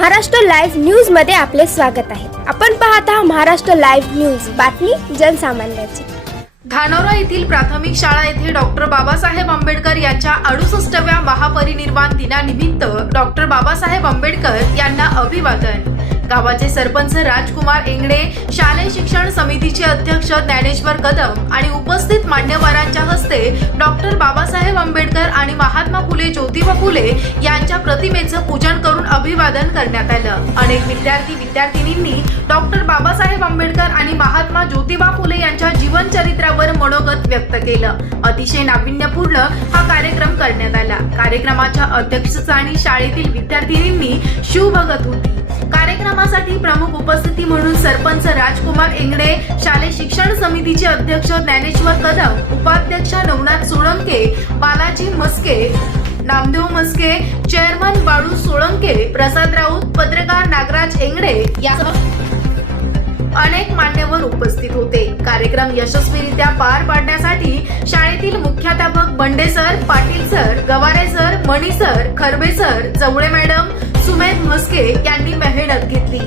Maharashtra live न्यूजमध्ये आपले स्वागत आहे. आपण पाहत आहात महाराष्ट्र लाईव्ह न्यूज. बातमी जनसामान्याची. धानोरा येथील प्राथमिक शाळा येथे डॉक्टर बाबासाहेब आंबेडकर यांच्या अडुसष्टव्या महापरिनिर्वाण दिनानिमित्त डॉक्टर बाबासाहेब आंबेडकर यांना अभिवादन. गावाचे सरपंच राजकुमार एंगडे शालेय शिक्षण समितीचे अध्यक्ष ज्ञानेश्वर कदम आणि उपस्थित मान्यवरांच्या हस्ते डॉक्टर बाबासाहेब आंबेडकर आणि महात्मा फुले ज्योतिबा फुले यांच्या प्रतिमेचं पूजन करून अभिवादन करण्यात आलं. अनेक विद्यार्थी विद्यार्थिनींनी डॉक्टर बाबासाहेब आंबेडकर आणि महात्मा ज्योतिबा फुले यांच्या जीवन चरित्रावर मनोगत व्यक्त केलं. अतिशय नाविन्यपूर्ण हा कार्यक्रम करण्यात आला. कार्यक्रमाच्या अध्यक्षस्थानी शाळेतील विद्यार्थिनींनी शिव भगत होती. कार्यक्रमासाठी प्रमुख म्हणून सरपंच राजकुमार इंगडे शालेय शिक्षण समितीचे अध्यक्ष ज्ञानेश्वर कदम उपाध्यक्ष नवनाथ सोळंके बालाजी मस्के नामदेव मस्के चेअरमन बाळू सोळंके प्रसाद राऊत पत्रकार नागराज इंगडे यासह अनेक मान्यवर उपस्थित होते. कार्यक्रम यशस्वीरित्या पार पाडण्यासाठी शाळेतील मुख्याध्यापक Bande sir Patil sir Gaware sir Mani sir Kharbe sir Jawale madam Sumedh Mhaske यांनी मेहनत घेतली.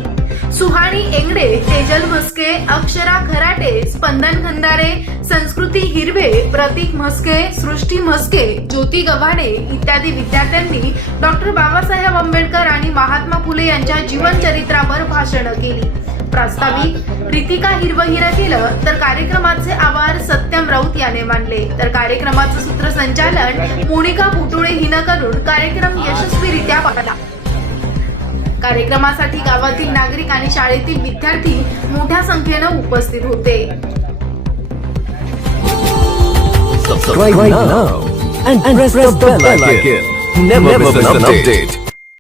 सुहाणी एंगडे तेजल म्हस्के अक्षरा खराटे स्पंदन खंदारे संस्कृती हिरवे प्रतीक म्हस्के सृष्टी म्हस्के ज्योती गव्हाणे इत्यादी विद्यार्थ्यांनी डॉक्टर बाबासाहेब आंबेडकर आणि महात्मा फुले यांच्या जीवनचरित्रावर भाषणं केली. प्रास्ताविक प्रीतिका हिरवहिरं केलं तर कार्यक्रमाचे आभार सत्यम राऊत याने मानले तर कार्यक्रमाचं सूत्रसंचालन मोनिका पुटुळे हिनं करून कार्यक्रम यशस्वीरित्या पाडला कार्यक्रमासाठी गावातील नागरिक आणि शाळेतील विद्यार्थी मोठ्या संख्येनं उपस्थित होते.